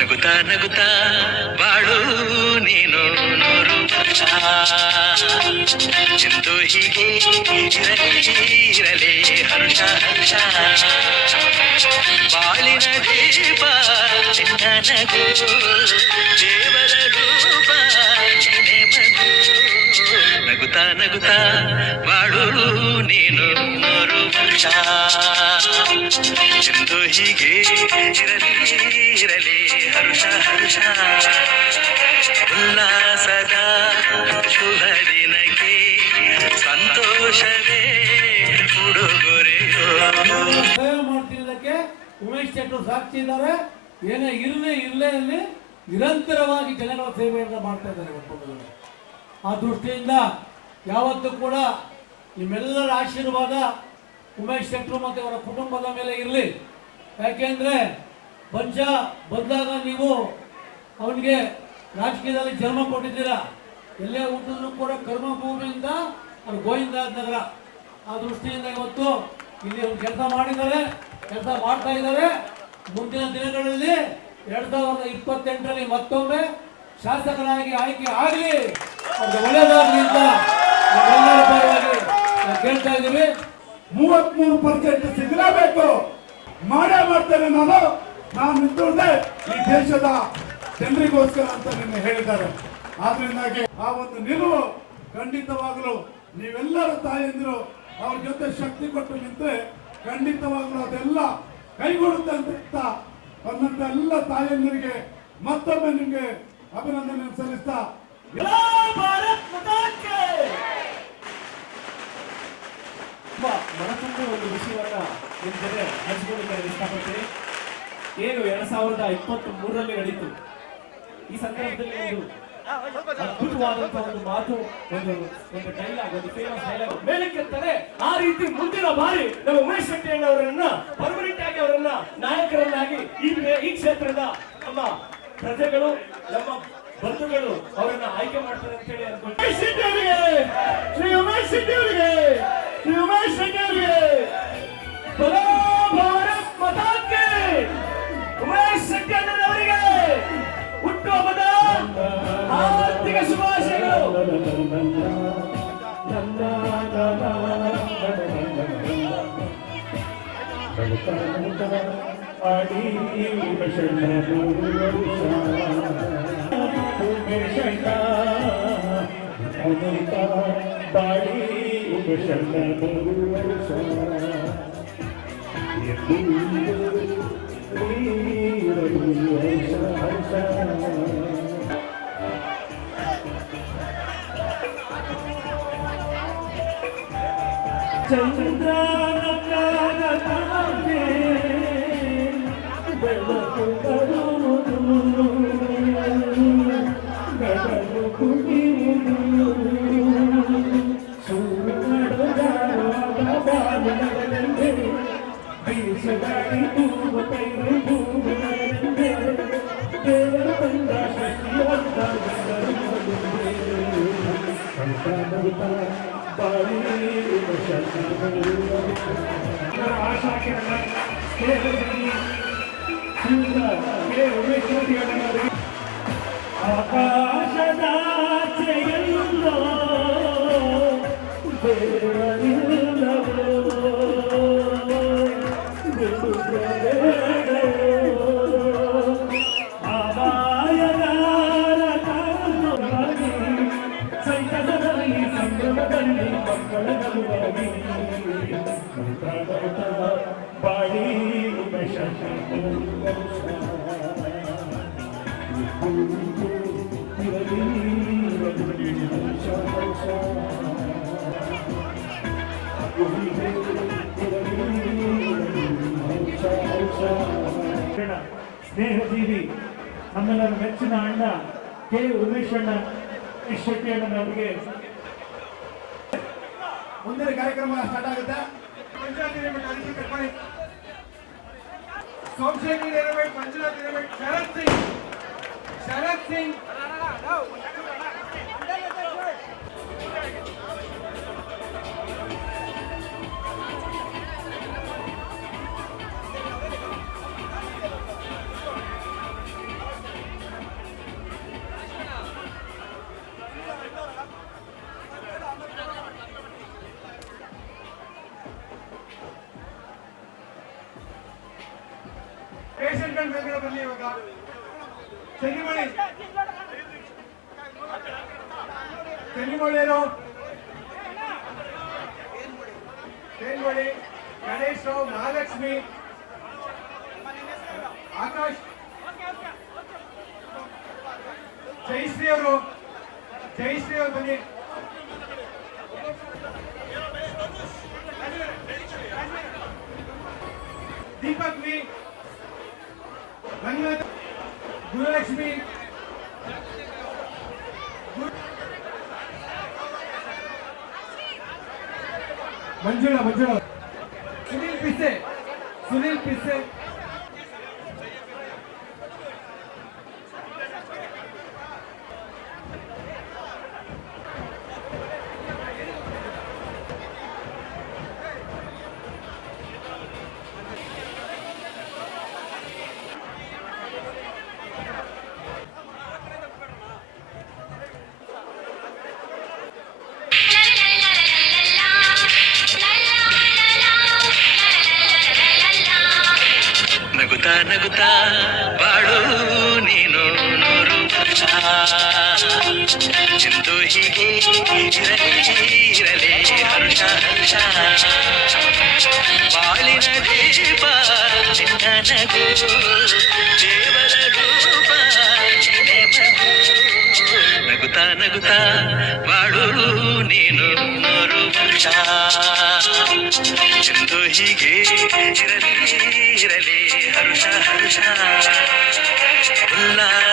ನಗುತ್ತಾ ನಗುತ್ತಾ ಬಾಳು ನೀನು ನೂರು ವರ್ಷ ಎಂದು ಹೀಗೆ ಇರಲಿ ಹರ್ಷ ಹರ್ಷ ಬಾಳಿನ ದೀಪ ನಿನ್ನ ನಗು ದೇವರ ರೂಪ ನೀನೆ ಮಗು ನಗುತ್ತಾ ನಗುತ್ತಾ ಬಾಳು ನೀನು ನೂರು ವರ್ಷ ಎಂದು ಹೀಗೆ ಇರಲಿ ಹರ್ಷ ಹರ್ಷ ಉಲ್ಲಾಸದ ಶುಭ ದಿನಕ್ಕೆ ಸಂತೋಷವೇ ಉಡುಗೊರೆಯೋ ಮಾಡ್ತಿರೋದಕ್ಕೆ ಉಮೇಶ್ ಶೆಟ್ಟರು ಸಾಕ್ಷಿ ಇದ್ದಾರೆ. ಏನೇ ಇರಲಿ ಇಲ್ಲಿ ನಿರಂತರವಾಗಿ ಜನಗಳ ಸೇವೆಯನ್ನು ಮಾಡ್ತಾ ಇದ್ದಾರೆ. ಆ ದೃಷ್ಟಿಯಿಂದ ಯಾವತ್ತೂ ಕೂಡ ನಿಮ್ಮೆಲ್ಲರ ಆಶೀರ್ವಾದ ಉಮೇಶ್ ಶೆಟ್ಟರು ಮತ್ತು ಅವರ ಕುಟುಂಬದ ಮೇಲೆ ಇರಲಿ. ಯಾಕೆಂದರೆ ಪಂಚ ಬಂದಾಗ ನೀವು ಅವನಿಗೆ ರಾಜಕೀಯದಲ್ಲಿ ಜನ್ಮ ಕೊಟ್ಟಿದ್ದೀರಾ. ಎಲ್ಲೇ ಹುಟ್ಟಿದ್ರು ಕೂಡ ಕರ್ಮಭೂಮಿಯಿಂದ ಅವ್ರು ಗೋವಿಂದ ನಗರ. ಆ ದೃಷ್ಟಿಯಿಂದ ಇವತ್ತು ಇಲ್ಲಿ ಒಂದು ಕೆಲಸ ಮಾಡಿದ್ದಾರೆ, ಕೆಲಸ ಮಾಡ್ತಾ ಇದ್ದಾರೆ. ಮುಂದಿನ ದಿನಗಳಲ್ಲಿ 2028ರಲ್ಲಿ ಮತ್ತೊಮ್ಮೆ ಶಾಸಕರಾಗಿ ಆಯ್ಕೆ ಆಗಲಿ, ಅವ್ರಿಗೆ ಒಳ್ಳೆಯದಾಗಲಿ ಅಂತ ನಮ್ಮೆಲ್ಲರ ಪರವಾಗಿ ಕೇಳ್ತಾ ಇದ್ದೀವಿ. 33% ಸಿಗಲೇಬೇಕು, ಮಾಡೇ ಮಾಡ್ತೇನೆ ನಾನು ನಿಂತುಕೊಂಡೆ ಈ ದೇಶದ ಜನರಿಗೋಸ್ಕರ ಅಂತ ನಿನ್ನೆ ಹೇಳಿದ್ದಾರೆ. ಆದ್ರಿಂದಾಗಿ ಆ ಒಂದು ನಿಲುವು ಖಂಡಿತವಾಗಲೂ ನೀವೆಲ್ಲರೂ ತಾಯಂದಿರು ಅವ್ರ ಜೊತೆ ಶಕ್ತಿ ಕೊಟ್ಟು ನಿಂತರೆ ಖಂಡಿತವಾಗಲೂ ಅದೆಲ್ಲ ಕೈಗೊಳ್ಳುತ್ತೆ ಅಂತ ಬಂದಂತ ಎಲ್ಲ ತಾಯಂದಿರಿಗೆ ಮತ್ತೊಮ್ಮೆ ನಿಮಗೆ ಅಭಿನಂದನೆ ಸಲ್ಲಿಸ್ತಾ ಮನತುಂಬ ಒಂದು ವಿಷಯವನ್ನ ನಿಮ್ಮ ಜೊತೆ ಹಂಚಿಕೊಳ್ಳಲು ಇಷ್ಟಪಡ್ತೀನಿ. ಏನು 2023ರಲ್ಲಿ ನಡೀತು. ಈ ಸಂದರ್ಭದಲ್ಲಿ ಒಂದು ಅದ್ಭುತವಾದಂತಹ ಒಂದು ಮಾತು, ಒಂದು ಡೈಲಾಗ್, ಒಂದು ಫೇಮಸ್ ಡೈಲಾಗ್ ಮೇಲಕ್ಕೆತ್ತಾರೆ. ಆ ರೀತಿ ಮುಂದಿನ ಬಾರಿ ನಮ್ಮ ಉಮೇಶ್ ಶೆಟ್ಟಿ ಅವರನ್ನ ಪರ್ಮನೆಂಟ್ ಆಗಿ ಅವರನ್ನ ನಾಯಕರನ್ನಾಗಿ ಈ ಕ್ಷೇತ್ರದ ನಮ್ಮ ಪ್ರಜೆಗಳು, ನಮ್ಮ ಬಂಧುಗಳು ಅವರನ್ನ ಆಯ್ಕೆ ಮಾಡ್ತಾರೆ ಅಂತ ಹೇಳಿ ಅನ್ಕೊಂಡು ಶ್ರೀ ಉಮೇಶ್ ಶೆಟ್ಟಿ ಅವರಿಗೆ ಬಲೋ ಭಾರತ್ ಮಾತಾ ಕಿ ಉಮೇಶ್ ಶೆಟ್ಟಿ ಅವರಿಗೆ ಹುಟ್ಟುಹಬ್ಬದ ಹಾರ್ದಿಕ ಶುಭಾಶಯಗಳು. ಸ್ನೇಹಜೀವಿ ನಮ್ಮೆಲ್ಲರ ಮೆಚ್ಚಿನ ಅಣ್ಣ ಕೆ ಉಮೇಶ್ ಅಣ್ಣ ಶೆಟ್ಟಿ ಅಣ್ಣನವರಿಗೆ ಮುಂದಿನ ಕಾರ್ಯಕ್ರಮ ಸ್ಟಾರ್ಟ್ ಆಗುತ್ತೆ. ಸೋಮಶೇಖರ್ ಇರಬೇಕು, ಮಂಜುನಾಥ್ ಇರಬೇಕು, ಶರತ್ ಸಿಂಗ್ ಮಾಡ್ಕೊಂಡು ಮೇಲ್ಗಡೆ ಬನ್ನಿ ಇವಾಗ. ಚೆನ್ನಿಮಣಿ ಚೆನ್ನಿಮಣಿಯರು, ತೇನ್ಮಣಿ, ಗಣೇಶ್ ರಾವ್, ಮಹಾಲಕ್ಷ್ಮಿ, ಆಕಾಶ್, ಜಯಶ್ರೀ ಅವರು ಬನ್ನಿ. ದೀಪಕ್ ವಿ, ರಂಗನಾಥ್, ಗುರುಲಕ್ಷ್ಮಿ, ಮಂಜುಳಾ, ಸುನೀಲ್ ಪಿಸೆ, ನಗುತ್ತಾ ನಗುತ್ತಾ ಬಾಳು ನೀನು ನೂರು ವರ್ಷ ಎಂದು ಹೀಗೆ ಇರಲಿ ಹರ್ಷ ಹರ್ಷ ಬಾಳಿನ ದೀಪ ನಿನ್ನ ನಗು ದೇವರ ರೂಪ ನೀನೆ ಮಗು ನಗುತ್ತಾ ನಗುತ್ತಾ ಬಾಳು ನೀನು ನೂರು ವರ್ಷ ಎಂದು ಹೀಗೆ ಇರಲಿ ಹರ್ಷ ಹರ್ಷ ಉಲ್ಲಾಸ